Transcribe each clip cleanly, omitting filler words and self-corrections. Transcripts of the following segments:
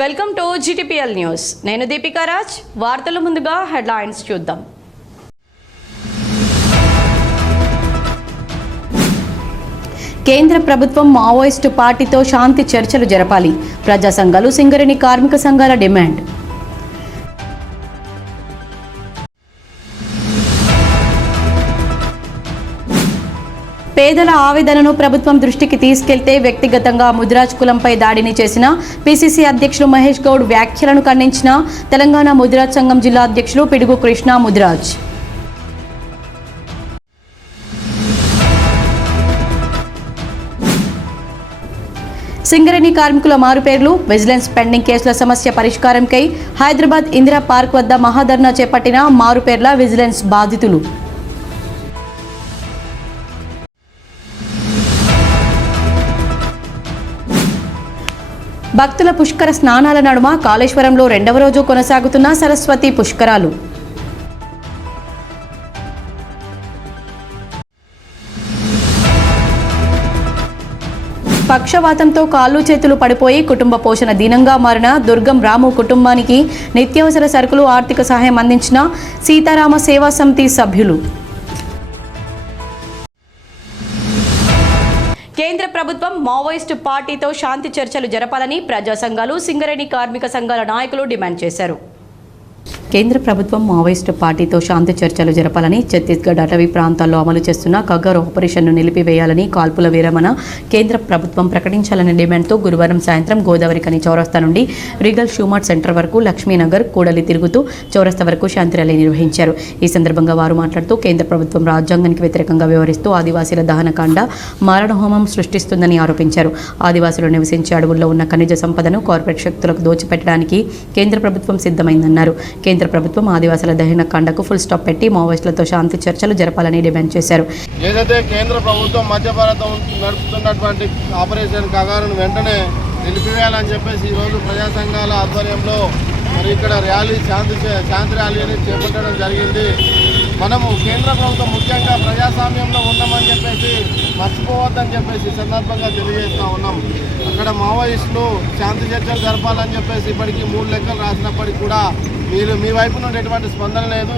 Welcome to GTPL news. నేను దీపికా రాజ్. వార్తల ముందుగా హెడ్లైన్స్ చూద్దాం. కేంద్ర ప్రభుత్వం మావోయిస్టు పార్టీతో శాంతి చర్చలు జరపాలి. ప్రజా సంఘాలు, సింగరేణి కార్మిక సంఘాల డిమాండ్. పేదల ఆవేదనను ప్రభుత్వం దృష్టికి తీసుకెళ్తే వ్యక్తిగతంగా ముదిరాజ్ కులంపై దాడిని చేసిన పిసిసి అధ్యక్షులు మహేష్ గౌడ్ వ్యాఖ్యలను ఖండించిన తెలంగాణ ముదిరాజ్ సంఘం జిల్లా అధ్యక్షులు పిడుగు కృష్ణ ముదిరాజ్. సింగరేణి కార్మికుల మారుపేర్లు, విజిలెన్స్ పెండింగ్ కేసుల సమస్య పరిష్కారంకై హైదరాబాద్ ఇందిరా పార్క్ వద్ద మహాధర్నా చేపట్టిన మారుపేర్ల విజిలెన్స్ బాధితులు. భక్తుల పుష్కర స్నానాల నడుమ కాళేశ్వరంలో రెండవ రోజు కొనసాగుతున్న సరస్వతి పుష్కరాలు. పక్షవాతంతో కాళ్ళు చేతులు పడిపోయి కుటుంబ పోషణ దీనంగా మారిన దుర్గం రాము కుటుంబానికి నిత్యావసర సరుకులు, ఆర్థిక సహాయం అందించిన సీతారామ సేవా సమితి సభ్యులు. కేంద్ర ప్రభుత్వం మావోయిస్టు పార్టీతో శాంతి చర్చలు జరపాలని ప్రజా సంఘాలు, సింగరేణి కార్మిక సంఘాల నాయకులు డిమాండ్ చేశారు. కేంద్ర ప్రభుత్వం మావోయిస్టు పార్టీతో శాంతి చర్చలు జరపాలని, ఛత్తీస్గఢ్ అటవీ ప్రాంతాల్లో అమలు చేస్తున్న కగర్ ఆపరేషన్ను నిలిపివేయాలని, కాల్పుల విరమణ కేంద్ర ప్రభుత్వం ప్రకటించాలనే డిమాండ్తో గురువారం సాయంత్రం గోదావరిఖని చౌరస్తా నుండి రీగల్ షూమార్ట్ సెంటర్ వరకు, లక్ష్మీనగర్, కూడలి తిరుగుతూ చౌరస్తా వరకు శాంతి ర్యాలీ నిర్వహించారు. ఈ సందర్భంగా వారు మాట్లాడుతూ కేంద్ర ప్రభుత్వం రాజ్యాంగానికి వ్యతిరేకంగా వ్యవహరిస్తూ ఆదివాసీల దహనకాండ, మారణహోమం సృష్టిస్తుందని ఆరోపించారు. ఆదివాసులు నివసించే అడవుల్లో ఉన్న ఖనిజ సంపదను కార్పొరేట్ శక్తులకు దోచిపెట్టడానికి కేంద్ర ప్రభుత్వం సిద్ధమైందన్నారు. కేంద్ర ప్రభుత్వం ఆదివాసుల దహనకాండకు ఫుల్ స్టాప్ పెట్టి మావోయిస్టులతో శాంతి చర్చలు జరపాలని డిమాండ్ చేశారు. ఏదైతే కేంద్ర ప్రభుత్వం మధ్య భారతం నడుపుతున్నటువంటి ఆపరేషన్ కగారును వెంటనే నిలిపివేయాలని చెప్పేసి ఈరోజు ప్రజా సంఘాల ఆధ్వర్యంలో మరి ఇక్కడ ర్యాలీ శాంతి ర్యాలీ అనేది చేపట్టడం జరిగింది. మనము కేంద్ర ప్రభుత్వం ముఖ్యంగా ప్రజాస్వామ్యంలో ఉన్నామని చెప్పేసి మర్చిపోవద్దని చెప్పేసి ఈ సందర్భంగా తెలియజేస్తూ ఉన్నాం. అక్కడ మావోయిస్టులు శాంతి చర్చలు జరపాలని చెప్పేసి ఇప్పటికీ 3 లెక్కలు రాసినప్పటికీ కూడా మీ వైపు నుండి ఎటువంటి స్పందన లేదు.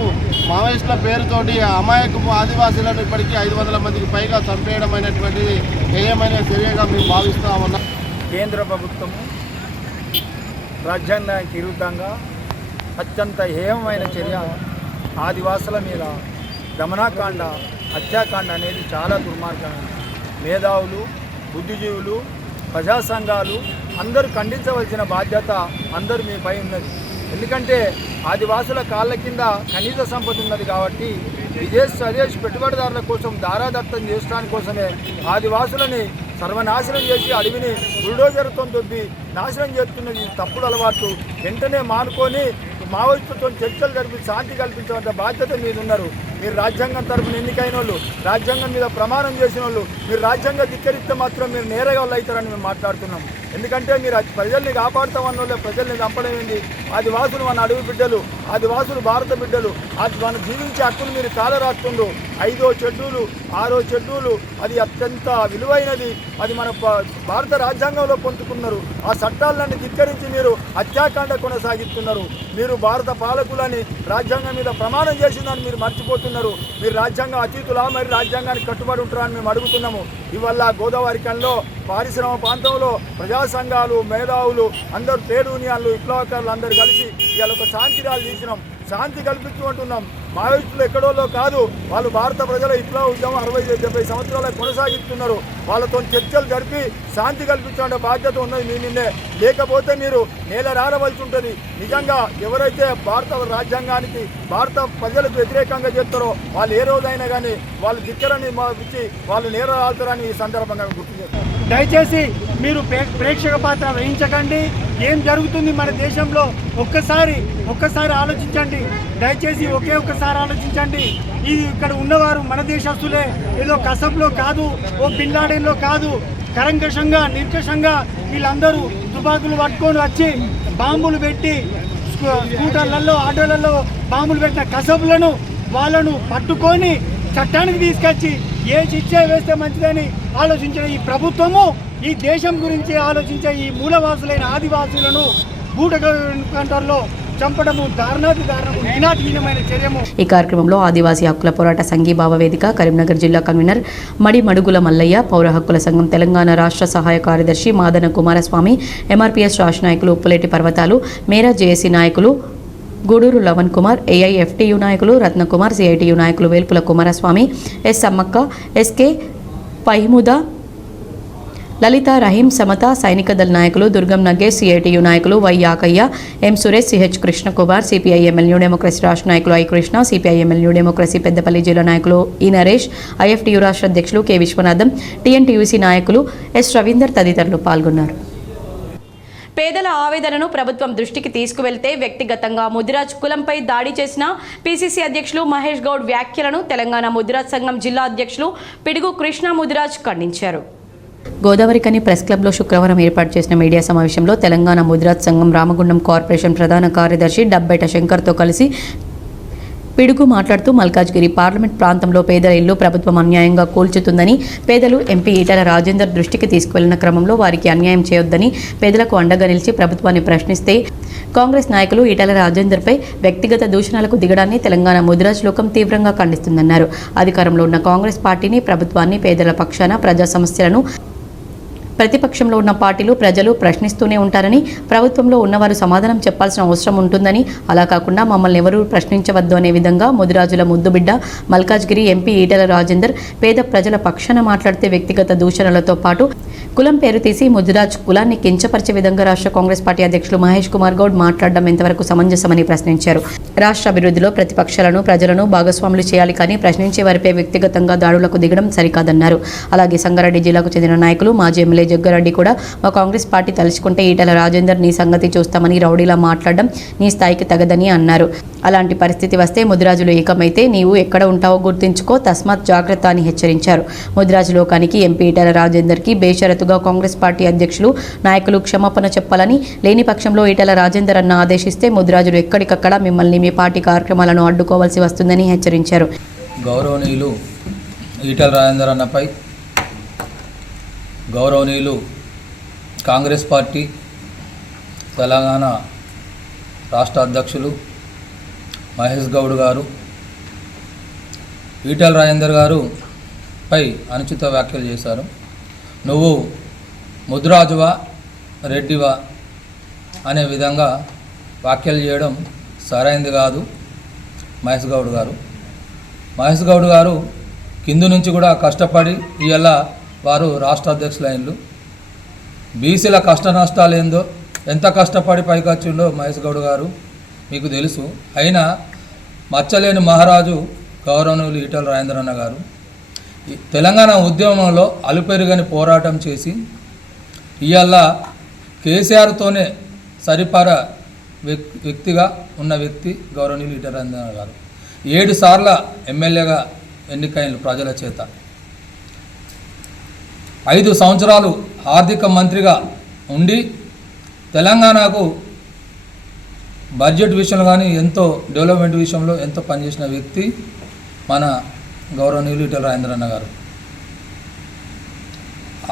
మావోయిస్టుల పేరుతోటి అమాయకపు ఆదివాసీలను ఇప్పటికీ 500 మందికి పైగా చంపేయడం అయినటువంటి హేయమైన చర్యగా మేము భావిస్తూ ఉన్నాం. కేంద్ర ప్రభుత్వం రాజ్యాంగానికి విరుద్ధంగా అత్యంత హేయమైన చర్య ఆదివాసుల మీద దమనకాండ, హత్యాకాండ అనేది చాలా దుర్మార్గమైనది. మేధావులు, బుద్ధిజీవులు, ప్రజా సంఘాలు అందరూ ఖండించవలసిన బాధ్యత అందరూ మీపై ఉన్నది. ఎందుకంటే ఆదివాసుల కాళ్ళ కింద ఖనిజ సంపద ఉన్నది కాబట్టి స్వదేశ పెట్టుబడిదారుల కోసం దారాదత్తం చేయడానికి కోసమే ఆదివాసులని సర్వనాశనం చేసి అడవిని బుల్డోజర్తో దొబ్బి నాశనం చేస్తున్నది తప్పుడు అలవాటు. వెంటనే మానుకొని మావోయిస్టులతో చర్చలు జరిపి శాంతి కల్పించే బాధ్యత మీద ఉన్నారు. మీరు రాజ్యాంగం తరపున ఎన్నికైన వాళ్ళు, రాజ్యాంగం మీద ప్రమాణం చేసిన వాళ్ళు, మీరు రాజ్యాంగం ధిక్కరిస్తే మాత్రం మీరు నేరగా వాళ్ళు అవుతారని మేము మాట్లాడుతున్నాం. ఎందుకంటే మీరు ప్రజల్ని కాపాడుతామన్న వాళ్ళే ప్రజల్ని చంపడం ఏంది? ఆదివాసులు మన అడవి బిడ్డలు, ఆదివాసులు భారత బిడ్డలు, మన జీవించే హక్కులు మీరు కాలరాస్తుండ్రు. 5వ షెడ్యూలు, 6వ షెడ్యూలు అది అత్యంత విలువైనది. అది మన భారత రాజ్యాంగంలో పొందుకున్నారు. ఆ చట్టాలన్నీ ధిక్కరించి మీరు హత్యాకాండ కొనసాగిస్తున్నారు. మీరు భారత పాలకులని రాజ్యాంగం మీద ప్రమాణం చేసిందని మీరు మర్చిపోతున్నారు. మీరు రాజ్యాంగం అతీతులా, మరి రాజ్యాంగానికి కట్టుబడి ఉంటారా అని మేము అడుగుతున్నాము. ఇవల్ల గోదావరిఖనిలో పారిశ్రామిక ప్రాంతంలో ప్రజా సంఘాలు, మేధావులు అందరూ, ట్రేడ్ యూనియన్లు, విప్లవకారులు అందరూ కలిసి ఇవాళ ఒక శాంతి ర్యాలీ తీసినాం. శాంతి కల్పించుకుంటున్నాం. మావోయిస్టులు ఎక్కడోలో కాదు, వాళ్ళు భారత ప్రజల విప్లవ ఉద్యమం 60-70 సంవత్సరాలకు కొనసాగిస్తున్నారు. వాళ్ళతో చర్చలు జరిపి శాంతి కల్పించాలంటే బాధ్యత ఉన్నది మీ నిన్నే. లేకపోతే మీరు నేల రారవలసి ఉంటుంది. నిజంగా ఎవరైతే భారత రాజ్యాంగానికి, భారత ప్రజలకు వ్యతిరేకంగా చేస్తారో వాళ్ళు ఏ రోజైనా కానీ వాళ్ళు దిక్కరని ఇచ్చి వాళ్ళు నేల రాలుతారని ఈ సందర్భంగా గుర్తు చేస్తారు. దయచేసి మీరు ప్రేక్షక పాత్ర వహించకండి. ఏం జరుగుతుంది మన దేశంలో ఒక్కసారి ఆలోచించండి. దయచేసి ఒక్కసారి ఆలోచించండి. ఇది ఇక్కడ ఉన్నవారు మన దేశస్తులే, ఏదో కసబ్లో కాదు, ఓ బిన్ లాడెన్లో కాదు. కరంకషంగా, నిర్కషంగా వీళ్ళందరూ తుపాకులు పట్టుకొని వచ్చి బాంబులు పెట్టి స్కూటర్లలో, ఆటోలలో బాంబులు పెట్టిన కసబులను వాళ్ళను పట్టుకొని చట్టానికి తీసుకొచ్చి ఏ శిక్ష వేస్తే మంచిదని ఆలోచించిన ఈ ప్రభుత్వము ఈ దేశం గురించి ఆలోచించే ఈ మూలవాసులైన ఆదివాసులను బూటక ఎన్కౌంటర్లో చంపడము దారుణాతి దారుణము హీనాతిహీనమైన చర్యము. ఈ కార్యక్రమంలో ఆదివాసీ హక్కుల పోరాట సంఘీభావ వేదిక కరీంనగర్ జిల్లా కన్వీనర్ మడుగుల మల్లయ్య, పౌర హక్కుల సంఘం తెలంగాణ రాష్ట్ర సహాయ కార్యదర్శి మాదన కుమారస్వామి, ఎంఆర్పీఎస్ రాష్ట్ర నాయకులు ఉప్పులేటి పర్వతాలు, మేరా జేఏసీ నాయకులు గూడూరు లవన్ కుమార్, ఏఐఎఫ్టీయు నాయకులు రత్నకుమార్, సిఐటియు నాయకులు వేల్పుల కుమారస్వామి, ఎస్ సమ్మక్క, ఎస్కే ఫహిముదా, లలిత, రహీం, సమత, సైనిక దళ నాయకులు దుర్గం నగేష్, సిఐటియు నాయకులు Y Yakaiah, M Suresh, CH Krishnakumar, CPIML new democracy రాష్ట్ర నాయకులు I Krishna, CPIML new democracy Peddapalli జిల్లా నాయకులు ఈ నరేష్, ఐఎఫ్టియు రాష్ట్ర అధ్యక్షులు కె విశ్వనాథం, టీఎన్టీయూసీ నాయకులు ఎస్ రవీందర్ తదితరులు పాల్గొన్నారు. పేదల ఆవేదనను ప్రభుత్వం దృష్టికి తీసుకువెళ్తే వ్యక్తిగతంగా ముదిరాజ్ కులంపై దాడి చేసిన పీసీసీ అధ్యక్షులు మహేష్ గౌడ్ వ్యాఖ్యలను తెలంగాణ ముదిరాజ్ సంఘం జిల్లా అధ్యక్షులు పిడుగు కృష్ణ ముదిరాజ్ ఖండించారు. గోదావరికని ప్రెస్ క్లబ్లో శుక్రవారం ఏర్పాటు చేసిన మీడియా సమావేశంలో తెలంగాణ ముదిరాజ్ సంఘం రామగుండం కార్పొరేషన్ ప్రధాన కార్యదర్శి డబ్బేట శంకర్తో కలిసి పిడుగు మాట్లాడుతూ మల్కాజ్గిరి పార్లమెంట్ ప్రాంతంలో పేదల ఇల్లు ప్రభుత్వం అన్యాయంగా కూల్చుతుందని, పేదలు ఎంపీ ఈటెల రాజేందర్ దృష్టికి తీసుకువెళ్లిన క్రమంలో వారికి అన్యాయం చేయొద్దని, పేదలకు అండగా నిలిచి ప్రభుత్వాన్ని ప్రశ్నిస్తే కాంగ్రెస్ నాయకులు ఈటెల రాజేందర్పై వ్యక్తిగత దూషణలకు దిగడాన్ని తెలంగాణ ముదిరాజ్ లోకం తీవ్రంగా ఖండిస్తుందన్నారు. అధికారంలో ఉన్న కాంగ్రెస్ పార్టీని, ప్రభుత్వాన్ని, పేదల పక్షాన ప్రజా సమస్యలను ప్రతిపక్షంలో ఉన్న పార్టీలు, ప్రజలు ప్రశ్నిస్తూనే ఉంటారని, ప్రభుత్వంలో ఉన్నవారు సమాధానం చెప్పాల్సిన అవసరం ఉంటుందని, అలా కాకుండా మమ్మల్ని ఎవరూ ప్రశ్నించవద్దు అనే విధంగా ముదిరాజుల ముద్దుబిడ్డ మల్కాజ్గిరి ఎంపీ ఈటెల రాజేందర్ పేద ప్రజల పక్షాన మాట్లాడితే వ్యక్తిగత దూషణలతో పాటు కులం పేరు తీసి ముదిరాజ్ కులాన్ని కించపరిచే విధంగా రాష్ట్ర కాంగ్రెస్ పార్టీ అధ్యక్షులు మహేష్ కుమార్ గౌడ్ మాట్లాడడం ఎంతవరకు సమంజసమని ప్రశ్నించారు. రాష్ట్ర అభివృద్ధిలో ప్రతిపక్షాలను, ప్రజలను భాగస్వాములు చేయాలి కానీ ప్రశ్నించే వారిపై వ్యక్తిగతంగా దాడులకు దిగడం సరికాదన్నారు. అలాగే సంగారెడ్డి జిల్లాకు చెందిన నాయకులు మాజీ ఎమ్మెల్యే జగ్గారెడ్డి కూడా మా కాంగ్రెస్ పార్టీ తలుచుకుంటే ఈటెల రాజేందర్ నీ సంగతి చూస్తామని రౌడీలా మాట్లాడడం నీ స్థాయికి తగదని అన్నారు. అలాంటి పరిస్థితి వస్తే ముదిరాజులు ఏకమైతే నీవు ఎక్కడ ఉంటావో గుర్తుంచుకో, తస్మాత్ జాగ్రత్త అని హెచ్చరించారు. ముదిరాజు లోకానికి ఎంపీ ఈటెల రాజేందర్కి బేషరతుగా కాంగ్రెస్ పార్టీ అధ్యక్షులు, నాయకులు క్షమాపణ చెప్పాలని, లేని పక్షంలో ఈటెల రాజేందర్ అన్న ఆదేశిస్తే ముదిరాజులు ఎక్కడికక్కడ మిమ్మల్ని మీ పార్టీ కార్యక్రమాలను అడ్డుకోవాల్సి వస్తుందని హెచ్చరించారు. గౌరవనీయులు ఈటెల రాజేందర్ అన్నపై గౌరవనీయులు కాంగ్రెస్ పార్టీ తెలంగాణ రాష్ట్ర అధ్యక్షులు మహేష్ గౌడ్ గారు ఈటెల రాజేందర్ గారు పై అనుచిత వ్యాఖ్యలు చేశారు. నువ్వు ముద్రాజువా, రెడ్డివా అనే విధంగా వ్యాఖ్యలు చేయడం సరైంది కాదు. మహేష్ గౌడ్ గారు కింది నుంచి కూడా కష్టపడి ఇవాళ వారు రాష్ట్ర అధ్యక్షులైనలు. బీసీల కష్ట నష్టాలు ఏందో, ఎంత కష్టపడి పైకి వచ్చిండో మహేష్ గౌడ్ గారు మీకు తెలుసు. అయినా మచ్చలేని మహారాజు గౌరవనీయులు ఈటెల రాజేందర్ అన్న గారు తెలంగాణ ఉద్యమంలో అలుపెరుగని పోరాటం చేసి ఇవాళ కేసీఆర్తోనే సరిపర వ్యక్తిగా ఉన్న వ్యక్తి గౌరవనీయులు ఈటెల రాజేందర్ గారు 7 సార్ల ఎమ్మెల్యేగా ఎన్నికైన ప్రజల చేత, 5 సంవత్సరాలు ఆర్థిక మంత్రిగా ఉండి తెలంగాణకు బడ్జెట్ విషయంలో కానీ ఎంతో డెవలప్మెంట్ విషయంలో ఎంతో పనిచేసిన వ్యక్తి మన గౌరవనీయులు ఈటెల రాజేందర్ అన్న గారు.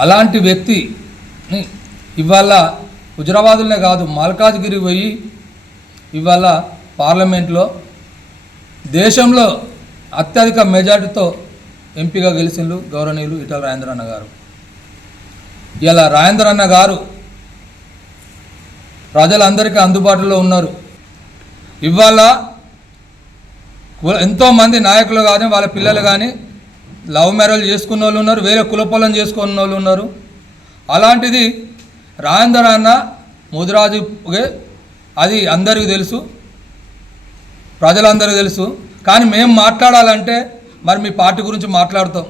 అలాంటి వ్యక్తిని ఇవాళ హుజరాబాదులనే కాదు మల్కాజ్గిరి పోయి ఇవాళ పార్లమెంట్లో దేశంలో అత్యధిక మెజార్టీతో ఎంపీగా గెలిచిండు గౌరవనీయులు ఈటెల రాజేందర్ అన్న గారు. ఇలా రాజేందర్ అన్న గారు ప్రజలందరికీ అందుబాటులో ఉన్నారు. ఇవాళ ఎంతోమంది నాయకులు కానీ వాళ్ళ పిల్లలు కానీ లవ్ మ్యారేజ్ చేసుకున్న వాళ్ళు ఉన్నారు, వేరే కులపొలం చేసుకున్న వాళ్ళు ఉన్నారు. అలాంటిది రాజేందర్ అన్న ముదిరాజుగే, అది అందరికీ తెలుసు, ప్రజలందరికీ తెలుసు. కానీ మేము మాట్లాడాలంటే మరి మీ పార్టీ గురించి మాట్లాడతాం,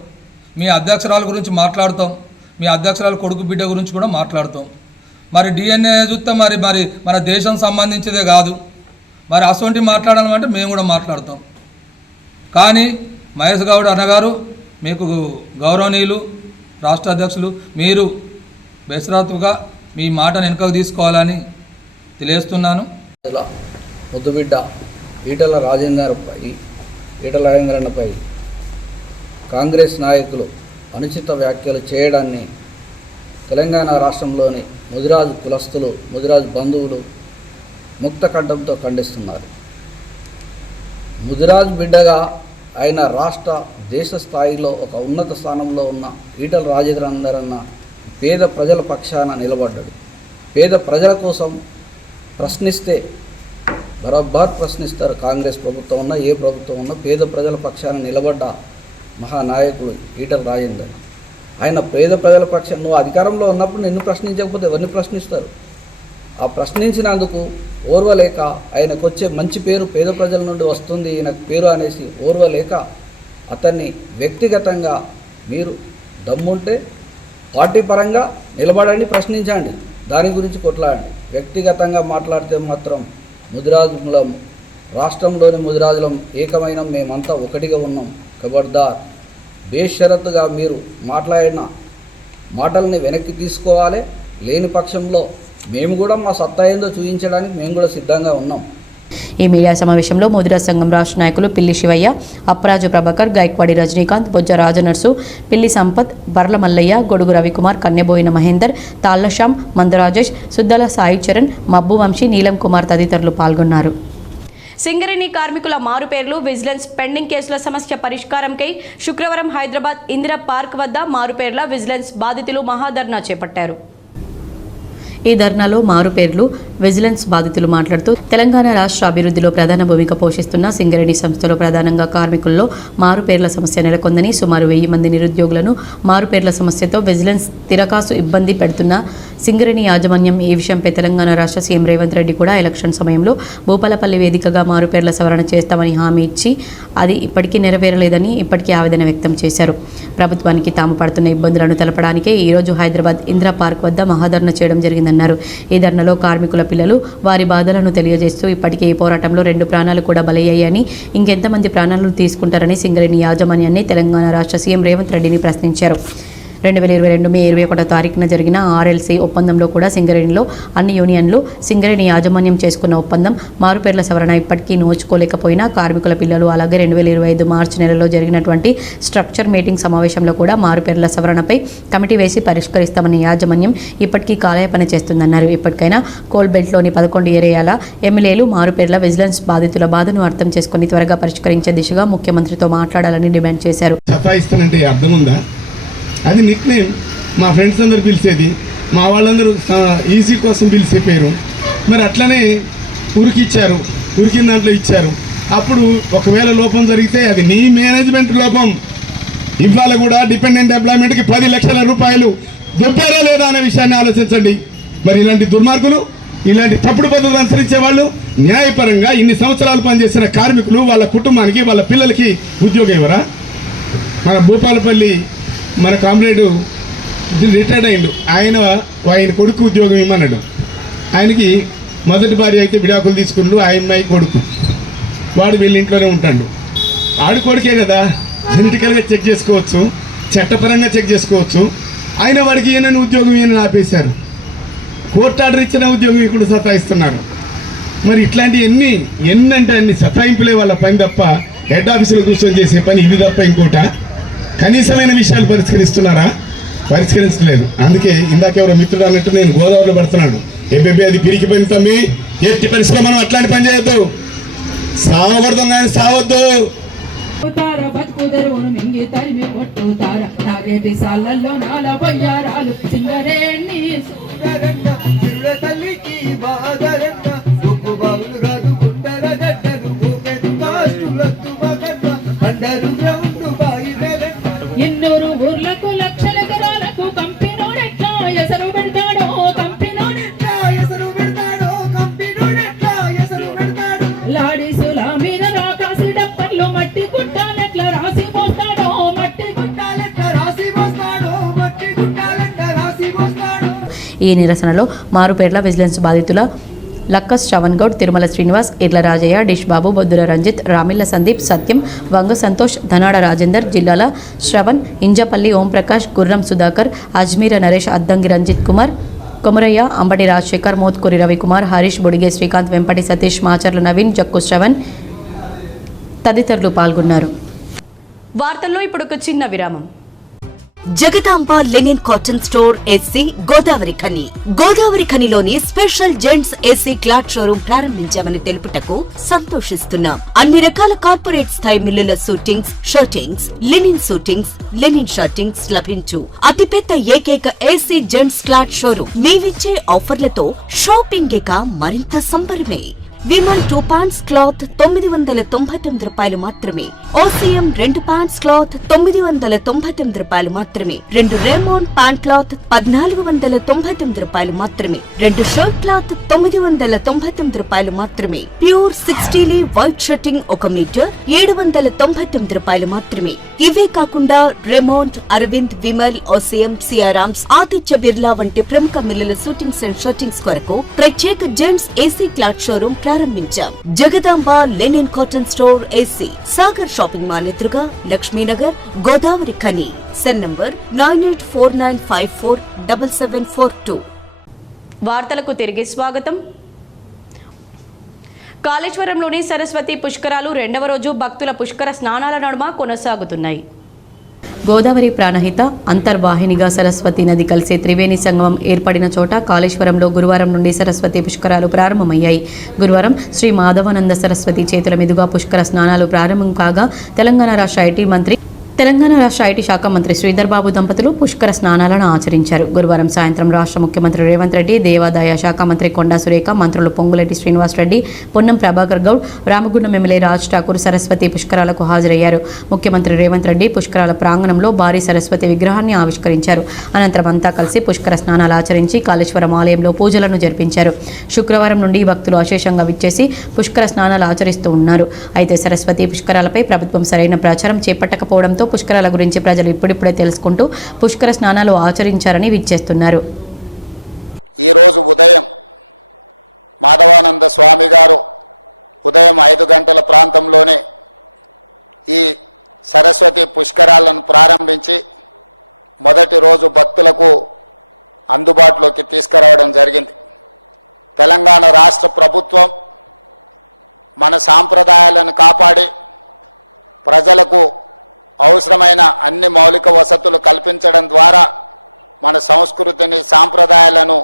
మీ అధ్యక్షురాల గురించి మాట్లాడతాం, మీ అధ్యక్షురాల కొడుకు బిడ్డ గురించి కూడా మాట్లాడతాం. మరి డిఎన్ఏ చూస్తే మరి మన దేశం సంబంధించేదే కాదు, మరి అసొంటి మాట్లాడాలంటే మేము కూడా మాట్లాడతాం. కానీ మహేష్ గౌడ్ అన్నగారు మీకు గౌరవనీయులు రాష్ట్ర అధ్యక్షులు, మీరు బేసరాతుగా మీ మాటను వెనుకకు తీసుకోవాలని తెలియజేస్తున్నాను. ముద్దుబిడ్డ ఈటెల రాజేందర్ అన్నపై కాంగ్రెస్ నాయకులు అనుచిత వ్యాఖ్యలు చేయడాన్ని తెలంగాణ రాష్ట్రంలోని ముదిరాజు కులస్తులు, ముదిరాజు బంధువులు ముక్త కంఠంతో ఖండిస్తున్నారు. ముదిరాజు బిడ్డగా ఆయన రాష్ట్ర దేశ స్థాయిలో ఒక ఉన్నత స్థానంలో ఉన్న ఈటల రాజేందర్ అన్న పేద ప్రజల పక్షాన నిలబడ్డాడు. పేద ప్రజల కోసం ప్రశ్నిస్తే బరాబర్ ప్రశ్నిస్తారు. కాంగ్రెస్ ప్రభుత్వం ఉన్నా ఏ ప్రభుత్వం ఉన్నా పేద ప్రజల పక్షాన నిలబడ్డ మహానాయకుడు ఈటల రాజేందర్. ఆయన పేద ప్రజల పక్షాన నువ్వు అధికారంలో ఉన్నప్పుడు నిన్ను ప్రశ్నించకపోతే ఎవరిని ప్రశ్నిస్తారు? ఆ ప్రశ్నించినందుకు ఓర్వలేక ఆయనకు వచ్చే మంచి పేరు పేద ప్రజల నుండి వస్తుంది ఈయన పేరు అనేసి ఓర్వలేక అతన్ని వ్యక్తిగతంగా మీరు దమ్ముంటే పార్టీ పరంగా నిలబడండి, ప్రశ్నించండి, దాని గురించి కొట్లాడండి. వ్యక్తిగతంగా మాట్లాడితే మాత్రం ముదిరాజులం రాష్ట్రంలోని ముదిరాజులం ఏకమైన మేమంతా ఒకటిగా ఉన్నాం. ఖబర్దార్, బేషరతుగా మీరు మాట్లాడిన మాటల్ని వెనక్కి తీసుకోవాలి. లేని పక్షంలో మేము కూడా మా సత్తా ఏందో చూపించడానికి మేము కూడా సిద్ధంగా ఉన్నాం. ఈ మీడియా సమావేశంలో ముదిరాజ్ సంఘం రాష్ట్ర నాయకులు పిల్లి శివయ్య, అప్పరాజు ప్రభాకర్, గాయక్వాడి రజనీకాంత్, బొజ్జ రాజనర్సు, పిల్లి సంపత్, బర్ల మల్లయ్య, గొడుగు రవికుమార్, కన్నెబోయిన మహేందర్, తాళ్లశ్యామ్, మందరాజేష్, సుద్దల సాయి చరణ్, మబ్బు వంశీ, నీలం కుమార్ తదితరులు పాల్గొన్నారు. సింగరేణి కార్మికుల మారుపేర్లు, విజిలెన్స్ పెండింగ్ కేసుల సమస్య పరిష్కారంకై శుక్రవారం హైదరాబాద్ ఇందిరా పార్క్ వద్ద మారుపేర్ల విజిలెన్స్ బాధితులు మహాధర్నా చేపట్టారు. ఈ ధర్నాలో మారుపేర్లు విజిలెన్స్ బాధితులు మాట్లాడుతూ తెలంగాణ రాష్ట్ర అభివృద్ధిలో ప్రధాన భూమిక పోషిస్తున్న సింగరేణి సంస్థలో ప్రధానంగా కార్మికుల్లో మారుపేర్ల సమస్య నెలకొందని, సుమారు 1000 మంది నిరుద్యోగులను మారుపేర్ల సమస్యతో విజిలెన్స్ తిరకాసు ఇబ్బంది పెడుతున్న సింగరేణి యాజమాన్యం ఈ విషయంపై తెలంగాణ రాష్ట్ర సీఎం రేవంత్ రెడ్డి కూడా ఎలక్షన్ సమయంలో భూపాలపల్లి వేదికగా మారుపేర్ల సవరణ చేస్తామని హామీ ఇచ్చి అది ఇప్పటికీ నెరవేరలేదని ఇప్పటికీ ఆవేదన వ్యక్తం చేశారు. ప్రభుత్వానికి తాము పడుతున్న ఇబ్బందులను తెలపడానికే ఈరోజు హైదరాబాద్ ఇందిరా పార్క్ వద్ద మహాధర్నా చేయడం జరిగిందన్నారు. ఈ ధర్నాలో కార్మికుల పిల్లలు వారి బాధలను తెలియజేస్తూ ఇప్పటికే ఈ పోరాటంలో 2 ప్రాణాలు కూడా బలయ్యాయని, ఇంకెంతమంది ప్రాణాలను తీసుకుంటారని సింగరేణి యాజమాన్యాన్ని తెలంగాణ రాష్ట్ర సీఎం రేవంత్ రెడ్డిని ప్రశ్నించారు. 2022 మే 21వ తారీఖున జరిగిన ఆర్ఎల్సీ ఒప్పందంలో కూడా సింగరేణిలో అన్ని యూనియన్లు సింగరేణి యాజమాన్యం చేసుకున్న ఒప్పందం మారుపేర్ల సవరణ ఇప్పటికీ నోచుకోలేకపోయినా కార్మికుల పిల్లలు అలాగే 2025 మార్చి నెలలో జరిగినటువంటి స్ట్రక్చర్ మీటింగ్ సమావేశంలో కూడా మారుపేర్ల సవరణపై కమిటీ వేసి పరిష్కరిస్తామని యాజమాన్యం ఇప్పటికీ కాలయాపన చేస్తుందన్నారు. ఇప్పటికైనా కోల్ బెల్ట్లోని 11 ఏరియాల ఎమ్మెల్యేలు మారుపేర్ల విజిలెన్స్ బాధితుల బాధను అర్థం చేసుకుని త్వరగా పరిష్కరించే దిశగా ముఖ్యమంత్రితో మాట్లాడాలని డిమాండ్ చేశారు. అది నిక్ నేమ్, మా ఫ్రెండ్స్ అందరూ పిలిచేది, మా వాళ్ళందరూ ఈసీ కోసం పిలిచే పేరు. మరి అట్లనే ఉరికిచ్చారు, ఉరికిన దాంట్లో ఇచ్చారు. అప్పుడు ఒకవేళ లోపం జరిగితే అది నీ మేనేజ్మెంట్ లోపం. ఇవాళ కూడా డిపెండెంట్ ఎంప్లాయ్మెంట్కి 10 లక్షల రూపాయలు దొబ్బారా లేదా అనే విషయాన్ని ఆలోచించండి. మరి ఇలాంటి దుర్మార్గులు, ఇలాంటి తప్పుడు పద్ధతులు అనుసరించే వాళ్ళు న్యాయపరంగా ఇన్ని సంవత్సరాలు పనిచేసిన కార్మికులు వాళ్ళ కుటుంబానికి వాళ్ళ పిల్లలకి ఉద్యోగం ఇవ్వరా? మన భూపాలపల్లి మన కామ్రేడ్ రిటైర్డ్ అయిండు, ఆయన కొడుకు ఉద్యోగం ఇమ్మన్నాడు. ఆయనకి మొదటి భార్య అయితే విడాకులు తీసుకున్నాడు, ఆ అమ్మాయి కొడుకు, వాడు వీళ్ళ ఇంట్లోనే ఉంటాడు. ఆడు కొడుకే కదా, జెనెటికల్గా చెక్ చేసుకోవచ్చు, చట్టపరంగా చెక్ చేసుకోవచ్చు. అయినా వాడికి ఈయన ఉద్యోగం ఈయన ఆపేశారు. కోర్టు ఆర్డర్ ఇచ్చిన ఉద్యోగం ఇక్కడ సతాయిస్తున్నారు. మరి ఇట్లాంటివి ఎన్నంటే అన్ని సతాయింపులే వాళ్ళ పని తప్ప హెడ్ ఆఫీసులో కూర్చొని చేసే పని ఇది తప్ప ఇంకోట కనీసమైన విషయాలు పరిష్కరిస్తున్నారా? పరిష్కరించలేదు. అందుకే ఇందాక ఎవరో మిత్రుడు అన్నట్టు నేను గోదావరిలో పడుతున్నాను. ఏబేబీ అది పిరికి పని తమ్మి, ఎట్టి పరిస్థితుల్లో మనం అట్లాంటి పని చేయొద్దు, సావకూడదు కానీ సావద్దు. ఎన్నూరు ఊర్లకు లక్షల ఎకరాలకు కంపినోడెట్లా ఎసరు పెడతాడో, కంపినోడెట్లా ఎసరు పెడతాడో, కంపినోడెట్లా ఎసరు పెడతాడో. లాడీసుల మీద రాకాసి డప్పల్లో మట్టి గుట్టాలెట్లా రాసి పోస్తాడో, మట్టి గుట్టాలెట్లా రాసి పోస్తాడో, మట్టి గుట్టాలెట్లా రాసి పోస్తాడో. ఈ నిరసనలో మారుపేర్ల విజిలెన్స్ బాధితుల లక్కస్ శ్రవణ్ గౌడ్, తిరుమల శ్రీనివాస్, ఇర్ల రాజయ్య, డిష్ బాబు, బొద్దుల రంజిత్, రామిళ్ల సందీప్, సత్యం, వంగ సంతోష్, ధనాడ రాజేందర్, జిల్లాల శ్రవణ్, ఇంజపల్లి ఓంప్రకాష్, గుర్రం సుధాకర్, అజ్మీర నరేష్, అద్దంగి రంజిత్ కుమార్, కొమరయ్య, అంబటి రాజశేఖర్, మోత్కూరి రవికుమార్, హరీష్, బొడిగే శ్రీకాంత్, వెంపటి సతీష్, మాచర్ల నవీన్, జక్కు శ్రవణ్ తదితరులు పాల్గొన్నారు. వార్తల్లో ఇప్పుడు ఒక చిన్న విరామం. Jagadamba linen cotton store AC Godavari Khani. Godavari ఖనిలోని special gents AC cloth showroom ప్రారంభించామని తెలుపుటకు సంతోషిస్తున్నాం. అన్ని రకాల కార్పొరేట్ స్థాయి మిల్లుల suitings, shirtings, linen suitings, linen shirtings లభించు అతిపెద్ద ఏకైక ఏసీ జెంట్స్ క్లాత్ షోరూం. మేమిచ్చే ఆఫర్లతో షాపింగ్ ఇక మరింత సంబరమే. విమల్ 2 పాంట్స్ క్లాత్ 999 రూపాయలు మాత్రమే. ఓసీఎం 2 పాంట్స్ క్లాత్ 999 రూపాయలు మాత్రమే. 2 రేమోన్ ప్యాంట్ క్లాత్ 1499 రూపాయలు మాత్రమే. 2 షర్ట్ క్లాత్ 999 రూపాయలు మాత్రమే. ప్యూర్ 60 వైట్ షర్టింగ్ 1 మీటర్ 799 రూపాయలు మాత్రమే. ఇవే కాకుండా రెమోంట్, అరవింద్, విమల్, ఓసీఎం, సియారామ్స్, ఆదిత్య బిర్లా వంటి ప్రముఖ మిల్లుల షూటింగ్స్ అండ్ షర్టింగ్స్ కొరకు ప్రత్యేక జెంట్స్ ఏసీ క్లాత్ షోరూం ప్రారంభించాం. Jagadamba linen cotton store AC, Sagar shopping mall ఎదురుగా, లక్ష్మీనగర్, గోదావరి ఖని. Cell number 9849547742. వార్తలకు తిరిగి స్వాగతం. కాళేశ్వరంలోని సరస్వతి పుష్కరాలు 2వ రోజు భక్తుల పుష్కర స్నానాల నడుమ కొనసాగుతున్నాయి. గోదావరి ప్రాణహిత అంతర్వాహినిగా సరస్వతి నది కలిసే త్రివేణి సంగమం ఏర్పడిన చోట కాళేశ్వరంలో గురువారం నుండి సరస్వతి పుష్కరాలు ప్రారంభమయ్యాయి. గురువారం శ్రీ మాధవానంద సరస్వతి చేతుల మీదుగా పుష్కర స్నానాలు ప్రారంభం కాగా తెలంగాణ రాష్ట్ర ఐటీ శాఖ మంత్రి శ్రీధర్ బాబు దంపతులు పుష్కర స్నానాలను ఆచరించారు. గురువారం సాయంత్రం రాష్ట్ర ముఖ్యమంత్రి రేవంత్ రెడ్డి, దేవాదాయ శాఖ మంత్రి కొండా సురేఖ, మంత్రులు పొంగులేటి శ్రీనివాస్ రెడ్డి, పొన్నం ప్రభాకర్ గౌడ్, రామగుండం ఎమ్మెల్యే రాజ్ ఠాకూర్ సరస్వతి పుష్కరాలకు హాజరయ్యారు. ముఖ్యమంత్రి రేవంత్ రెడ్డి పుష్కరాల ప్రాంగణంలో భారీ సరస్వతి విగ్రహాన్ని ఆవిష్కరించారు. అనంతరం అంతా కలిసి పుష్కర స్నానాలు ఆచరించి కాళేశ్వరం ఆలయంలో పూజలను జరిపించారు. శుక్రవారం నుండి భక్తులు అశేషంగా విచ్చేసి పుష్కర స్నానాలు ఆచరిస్తూ ఉన్నారు. అయితే సరస్వతి పుష్కరాలపై ప్రభుత్వం సరైన ప్రచారం చేపట్టకపోవడంతో పుష్కరాల గురించి ప్రజలు ఇప్పుడిప్పుడే తెలుసుకుంటూ పుష్కర స్నానాలు ఆచరించారని విచ్చేస్తున్నారు. ఈరోజు ఉదయం మాధవానంద స్వామి గారు ఉదయం 5 గంటల ప్రాంతంలోనే ఈ సరస్వతి పుష్కరాలను ప్రారంభించి మొదటి రోజు భక్తులకు అందుబాటులోకి తీసుకురావడం జరిగింది. తెలంగాణ రాష్ట్ర ప్రభుత్వం మన సాంప్రదాయాలను కాపాడి ప్రజలకు అవసరమైన అన్ని మౌలిక వసతులు కల్పించడం ద్వారా మన సంస్కృతిని, సాంప్రదాయాలను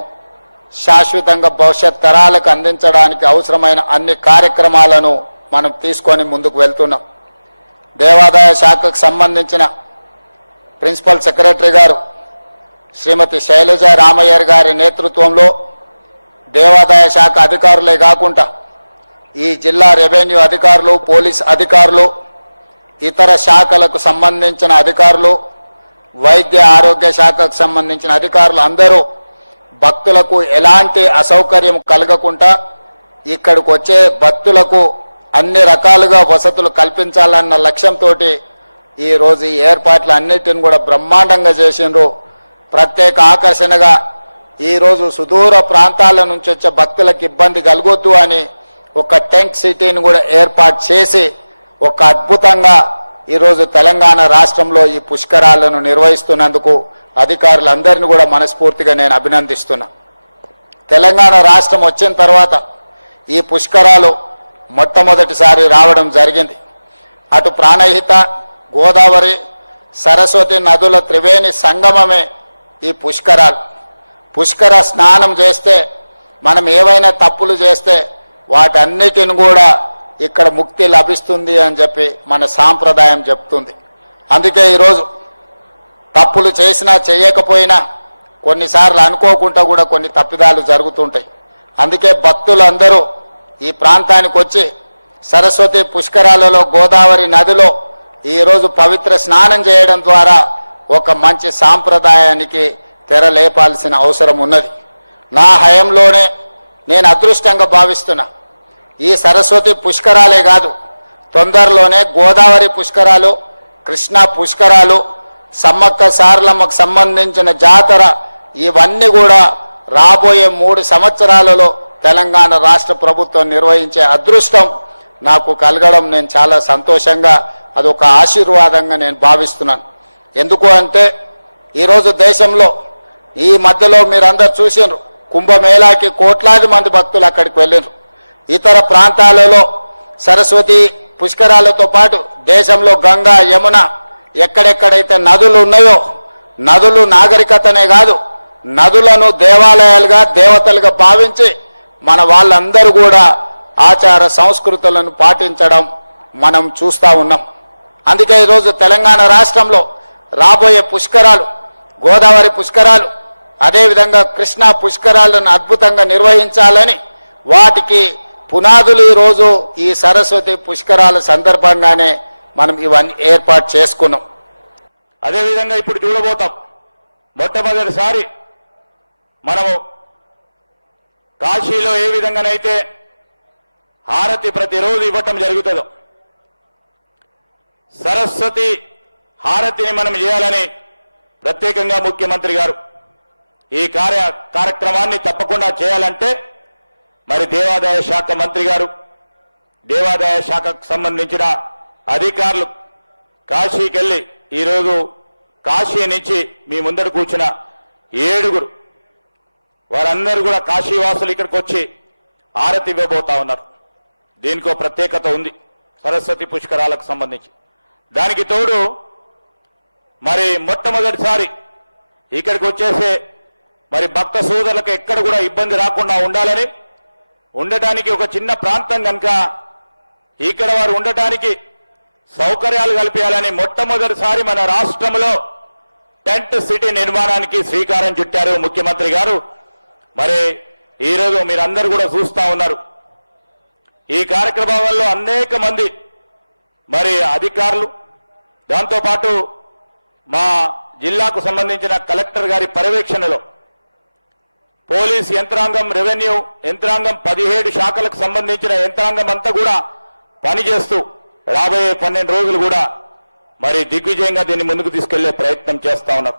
శాశ్వతంగా భవిష్యత్ తరాలకు అందించడానికి అవసరమైన అన్ని కార్యక్రమాలను మనం తీసుకొని ముందుకు వెళ్తున్నాం. దేవాదాయ శాఖకు సంబంధించిన ప్రిన్సిపల్ సెక్రటరీ గారు శ్రీమతి శైలజ రామయ్యర్ గారి నేతృత్వంలో దేవాదాయ శాఖ అధికారులే కాకుండా ఈ జిల్లా రెవెన్యూ అధికారులు, పోలీస్ అధికారులు, ఇతర శాఖలకు సంబంధించిన అధికారులు, వైద్య ఆరోగ్య శాఖకు సంబంధించిన అధికారులు అందరూ భక్తులకు ఎలాంటి అసౌకర్యం కలగకుండా ఇక్కడికి వచ్చే భక్తులకు అన్ని రకాలుగా వసతులు కల్పించాలన్న లక్ష్యంతో ఈరోజు ఈ ఏర్పాట్లు అన్నిటిని కూడా బ్రహ్మాండంగా చేసిండ్రు. ప్రత్యేక ఆకర్షణగా ఈరోజు సుదూర ప్రాంతాల నుంచి వచ్చే భక్తులకు ఇబ్బంది కలగొద్దు అని ఒక టెంట్ సిటీని కూడా ఏర్పాటు చేసి ఒక అద్భుతంగా ఈరోజు తెలంగాణ రాష్ట్రంలో ఈ పుష్కరాలను నిర్వహిస్తున్నందుకు అధికారులందరినీ కూడా మనస్ఫూర్తిగా నేను అభినందిస్తున్నా. తెలంగాణ రాష్ట్రం వచ్చిన తర్వాత ఈ పుష్కరాలు మొట్టమొదటిసారి రావడం జరిగింది. అటు ప్రాణహిత, గోదావరి, సరస్వతి నదుల త్రివేణి సంగమమే ఈ పుష్కరాలు. పుష్కర స్నానం చేస్తే మనం ఏవైనా తప్పులు చేస్తే వాటన్నిటిని కూడా ఇక్కడ ముక్తి లభిస్తుంది అని చెప్పి మన సాంప్రదాయం చెప్తుంది. అందుకే ఈరోజు తప్పులు చేసినా చేయకపోయినా కొన్నిసార్లు అనుకోకుండా కూడా కొన్ని తప్పిదాలు జరుగుతుంటాయి. అందుకే భక్తులందరూ ఈ ప్రాంతానికి వచ్చి సరస్వతి పుష్కరాలలో గోదావరి నదిలో ఈరోజు పవిత్ర స్నానం చేయడం ద్వారా ఒక మంచి సాంప్రదాయానికి తెరలేపాల్సిన అవసరం ఉన్నది. నా హయంలోనే నేను అదృష్టంగా భావిస్తున్నా. ఈ సరస్వతి పుష్కరాలే కాదు, తొందరలోనే గోదావరి పుష్కరాలు, కృష్ణా పుష్కరాలు, సమ్మక్క సారలమ్మకు సంబంధించిన జాతర ఇవన్నీ కూడా రాబోయే 3 సంవత్సరాలలో తెలంగాణ రాష్ట్ర ప్రభుత్వం నిర్వహించే అదృష్టం నాకు కలగడం నేను చాలా సంతోషంగా, అదొక ఆశీర్వాదంగా నేను భావిస్తున్నాను. ఎందుకు అంటే ఈరోజు దేశంలో ఈ మధ్యలో మీరందరూ చూసినారు, కుంభమేళాకి కోట్లాది మంది భక్తులు అక్కడికి వెళ్ళినారు. ఇతర ప్రాంతాలలో సరస్వతి పుష్కరాలతో పాటు దేశంలో గంగా, యమున ఎక్కడెక్కడైతే నదులు ఉన్నాయో నదులు నాగరికతనే కాదు, నదులను దేవాలయాలుగా దేవతలుగా భావించి మన వాళ్ళందరూ కూడా ఆచార సంస్కృతులను పాటించడం మనం చూస్తూ ఉన్నాం. అందుకే ఈరోజు తెలంగాణ రాష్ట్రంలో రాబోయే పుష్కరాలు, గోదావరి పుష్కరాలు, అదేవిధంగా కృష్ణా పుష్కరాలను అద్భుతంగా నిర్వహించాలని వాటికి పునాదులు ఈరోజు ఈ సరస్వతి పుష్కరాల సందర్భంగానే మనం ఇవన్నీ ఏర్పాటు చేసుకున్నాం. అదేవిధంగా ఇప్పుడు చూడబోతాం, మొట్టమొదటిసారి మనము కాశీలో ఏ విధంగానైతే హారతి ప్రతిరోజు ఇవ్వటం జరుగుతుందో, సరస్వతి హారతిని మనం చేయాలని ప్రత్యేకంగా ముఖ్యమంత్రి గారు ఈ కార్యక్రమాన్ని తప్పకుండా చేయాలంటే మరి దేవాదాయ శాఖ మంత్రి గారు, దేవాదాయ శాఖకు సంబంధించిన అధికారులు కాశీకి వెళ్ళి ఈరోజు కాశీ నుంచి మీ ముందర కూర్చున్న 7 వారందరూ కూడా కాశీవాసులు ఇక్కడికి వచ్చి హారతి ఇవ్వబోతా ఉన్నారు. దీనికో ప్రత్యేకత ఉంది సరస్వతి పుష్కరాలకు సంబంధించి. దానికి తోడు మరి మొట్టమొదటిసారి ఇక్కడికి వచ్చేసే మరి భక్త సోదరులకు ఎక్కడ కూడా ఇబ్బంది రాకుండా ఉండాలని, ఉండటానికి ఒక చిన్న ప్రాంతం కనుక ఇక్కడ వారు ఉండటానికి సౌకర్యాలు కల్పించాలని మొట్టమొదటిసారి మన రాష్ట్రంలో టెంట్ సిటీ నిర్మాణానికి శ్రీకారం చుట్టారు ముఖ్యమంత్రి గారు. మరి ఈరోజు మీరందరూ కూడా చూస్తూ ఉన్నారు. ఈ కార్యక్రమంలో అనేక మంది మరి అధికారులు, దాంతోపాటు మా జిల్లాకు సంబంధించిన కలెక్టర్ గారి పర్యవేక్షణలో పోలీస్ యంత్రాంగం, రెవెన్యూ యంత్రాంగం, 17 శాఖలకు సంబంధించిన యంత్రాంగం అంతా కూడా పనిచేస్తూ రాబోయే 12 రోజులు కూడా మరి దిగ్విజయంగా దీన్ని ముందుకు తీసుకెళ్లే ప్రయత్నం చేస్తా ఉన్నారు.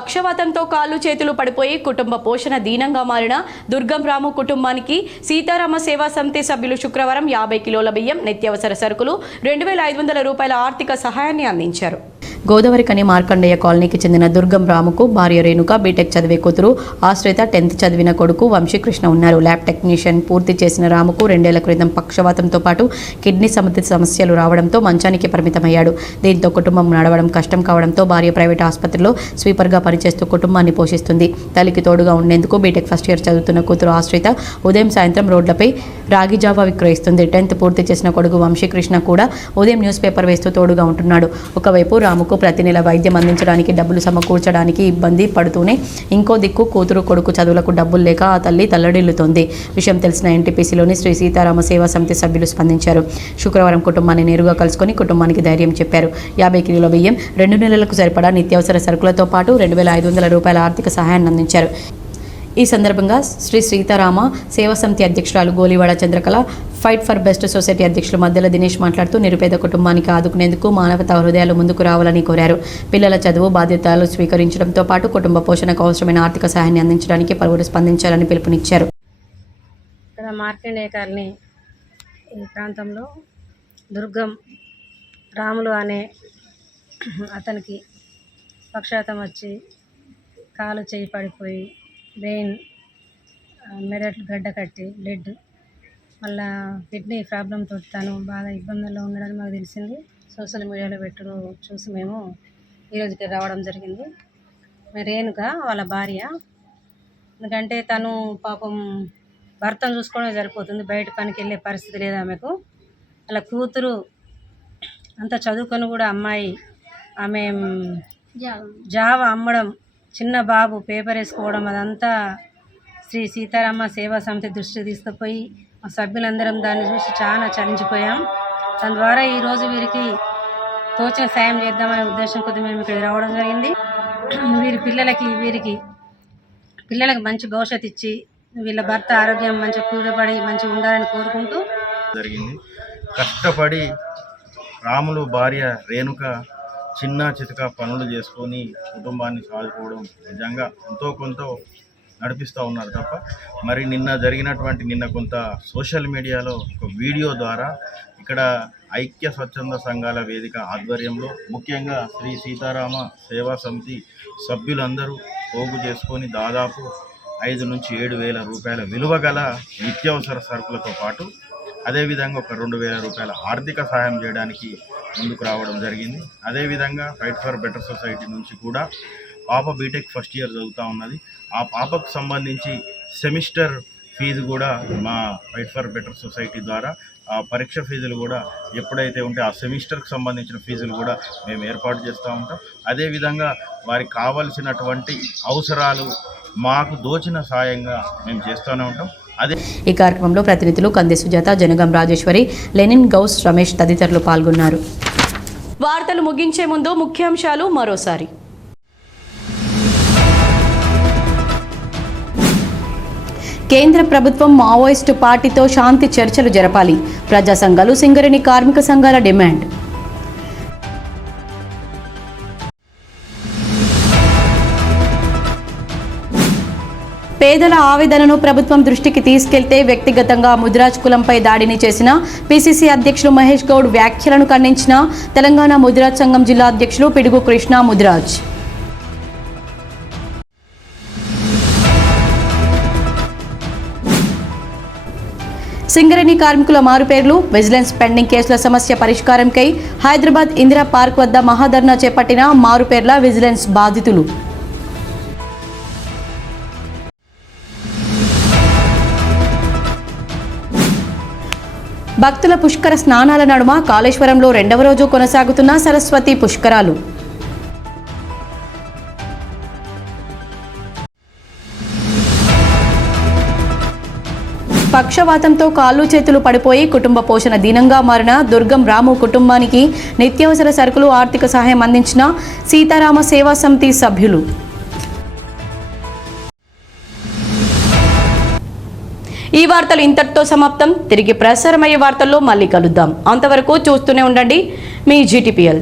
పక్షవాతంతో కాళ్ళు చేతులు పడిపోయి కుటుంబ పోషణ దీనంగా మారిన దుర్గం రాము కుటుంబానికి సీతారామ సేవా సమితి సభ్యులు శుక్రవారం 50 కిలోల బియ్యం, నిత్యావసర సరుకులు, 2,500 రూపాయల ఆర్థిక సహాయాన్ని అందించారు. గోదావరిఖని మార్కండేయ కాలనీకి చెందిన దుర్గం రాముకు భార్య రేణుక, బీటెక్ చదివే కూతురు ఆశ్రిత, 10th చదివిన కొడుకు వంశీకృష్ణ ఉన్నారు. ల్యాబ్ టెక్నీషియన్ పూర్తి చేసిన రాముకు 2 ఏళ్ల క్రితం పక్షవాతంతో పాటు కిడ్నీ సంబంధిత సమస్యలు రావడంతో మంచానికి పరిమితమయ్యాడు. దీంతో కుటుంబం నడవడం కష్టం కావడంతో భార్య ప్రైవేట్ ఆసుపత్రిలో స్వీపర్గా పనిచేస్తూ కుటుంబాన్ని పోషిస్తుంది. తల్లికి తోడుగా ఉండేందుకు బీటెక్ ఫస్ట్ ఇయర్ చదువుతున్న కూతురు ఆశ్రిత ఉదయం సాయంత్రం రోడ్లపై రాగి జావా విక్రయిస్తుంది. 10th పూర్తి చేసిన కొడుకు వంశీకృష్ణ కూడా ఉదయం న్యూస్ పేపర్ వేస్తూ తోడుగా ఉంటున్నాడు. ఒకవైపు రాముకు ప్రతి నెల వైద్యం అందించడానికి డబ్బులు సమకూర్చడానికి ఇబ్బంది పడుతూనే ఇంకో దిక్కు కూతురు కొడుకు చదువులకు డబ్బులు లేక ఆ తల్లి తల్లడిల్లుతోంది. విషయం తెలిసిన ఎన్టీపీసీలోని శ్రీ సీతారామ సేవా సమితి సభ్యులు స్పందించారు. శుక్రవారం కుటుంబాన్ని నేరుగా కలుసుకొని కుటుంబానికి ధైర్యం చెప్పారు. 50 కిలోల బియ్యం, 2 నెలలకు సరిపడా నిత్యావసర సరుకులతో పాటు 2,500 రూపాయల ఆర్థిక సహాయాన్ని అందించారు. ఈ సందర్భంగా శ్రీ సీతారామ సేవా సమితి అధ్యక్షురాలు Golivada Chandrakala, fight for best society అధ్యక్షులు మద్దెల దినేష్ మాట్లాడుతూ నిరుపేద కుటుంబానికి ఆదుకునేందుకు మానవతా హృదయాలు ముందుకు రావాలని కోరారు. పిల్లల చదువు బాధ్యతలు స్వీకరించడంతో పాటు కుటుంబ పోషణకు అవసరమైన ఆర్థిక సహాయాన్ని అందించడానికి పలువురు స్పందించాలని పిలుపునిచ్చారు. ఇక్కడ మార్కండేయ కాలనీ ఈ ప్రాంతంలో దుర్గం రాములు అనే అతనికి పక్షవాతం వచ్చి కాలు చేయి పడిపోయి బ్రెయిన్ మెదడు గడ్డ కట్టి బ్లడ్ మళ్ళా కిడ్నీ ప్రాబ్లంతో తను బాగా ఇబ్బందుల్లో ఉండడానికి మాకు తెలిసింది. సోషల్ మీడియాలో చూసి మేము ఈరోజుకి రావడం జరిగింది. రేణుక వాళ్ళ భార్య, ఎందుకంటే తను పాపం భర్తను చూసుకోవడం సరిపోతుంది, బయట పనికి వెళ్ళే పరిస్థితి లేదు ఆమెకు. అలా కూతురు అంత చదువుకొని కూడా అమ్మాయి ఆమె జావ అమ్మడం, చిన్న బాబు పేపర్ వేసుకోవడం, అదంతా శ్రీ సీతారామ సేవా సమితి దృష్టికి తీసుకుపోయి మా సభ్యులందరం దాన్ని చూసి చాలా చలించిపోయాం. దాని ద్వారా ఈరోజు వీరికి తోచిన సాయం చేద్దామనే ఉద్దేశం కొద్దిగా మేము ఇక్కడ రావడం జరిగింది. వీరికి పిల్లలకి మంచి భవిష్యత్తు ఇచ్చి వీళ్ళ భర్త ఆరోగ్యం మంచి కూడబడి మంచిగా ఉండాలని కోరుకుంటూ జరిగింది. కష్టపడి రాములు భార్య రేణుక చిన్న చితక పనులు చేసుకొని కుటుంబాన్ని సాదుకోవడం నిజంగా ఎంతో కొంత నడిపిస్తూ ఉన్నారు తప్ప మరి నిన్న కొంత సోషల్ మీడియాలో ఒక వీడియో ద్వారా ఇక్కడ ఐక్య స్వచ్ఛంద సంఘాల వేదిక ఆధ్వర్యంలో ముఖ్యంగా శ్రీ సీతారామ సేవా సమితి సభ్యులందరూ పోగు చేసుకొని దాదాపు 5 నుంచి 7,000 రూపాయల విలువ గల నిత్యావసర సరుకులతో పాటు అదేవిధంగా ఒక 2,000 రూపాయల ఆర్థిక సహాయం చేయడానికి ముందుకు రావడం జరిగింది. అదేవిధంగా ఫైట్ ఫర్ బెటర్ సొసైటీ నుంచి కూడా పాప బీటెక్ ఫస్ట్ ఇయర్ చదువుతూ ఉన్నది. ఆ పాపకు సంబంధించి సెమిస్టర్ ఫీజు కూడా మా ఫైట్ ఫర్ బెటర్ సొసైటీ ద్వారా ఆ పరీక్ష ఫీజులు కూడా ఎప్పుడైతే ఉంటే ఆ సెమిస్టర్కి సంబంధించిన ఫీజులు కూడా మేము ఏర్పాటు చేస్తూ ఉంటాం. అదేవిధంగా వారికి కావలసినటువంటి అవసరాలు మాకు దోచిన సాయంగా మేము చేస్తూనే ఉంటాం. ఈ కార్యక్రమంలో ప్రతినిధులు కంది సుజాత, జనగం రాజేశ్వరి, లెనిన్ గౌస్, రమేష్ తదితరులు పాల్గొన్నారు. వార్తలు ముగించే ముందు ముఖ్యాంశాలు మరోసారి. కేంద్ర ప్రభుత్వం మావోయిస్టు పార్టీతో శాంతి చర్చలు జరపాలి. ప్రజా సంఘాలు, సింగరేణి కార్మిక సంఘాల డిమాండ్. పేదల ఆవేదనను ప్రభుత్వం దృష్టికి తీసుకెళ్తే వ్యక్తిగతంగా ముదిరాజ్ కులంపై దాడిని చేసిన పిసిసి అధ్యక్షులు మహేష్ గౌడ్ వ్యాఖ్యలను ఖండించిన తెలంగాణ ముదిరాజ్ సంఘం జిల్లా అధ్యక్షులు పిడుగు కృష్ణ ముదిరాజ్. సింగరేణి కార్మికుల మారుపేర్లు, విజిలెన్స్ పెండింగ్ కేసుల సమస్య పరిష్కారంకై హైదరాబాద్ ఇందిరా పార్క్ వద్ద మహాధర్నా చేపట్టిన మారుపేర్ల విజిలెన్స్ బాధితులు. భక్తుల పుష్కర స్నానాల నడుమ కాళేశ్వరంలో 2వ రోజు కొనసాగుతున్న సరస్వతి పుష్కరాలు. పక్షవాతంతో కాళ్ళు చేతులు పడిపోయి కుటుంబ పోషణ దీనంగా మారిన దుర్గం రాము కుటుంబానికి నిత్యావసర సరుకులు, ఆర్థిక సహాయం అందించిన సీతారామ సేవా సమితి సభ్యులు. ఈ వార్తలు ఇంతటితో సమాప్తం. తిరిగి ప్రసారమయ్యే వార్తల్లో మళ్ళీ కలుద్దాం. అంతవరకు చూస్తూనే ఉండండి మీ GTPL.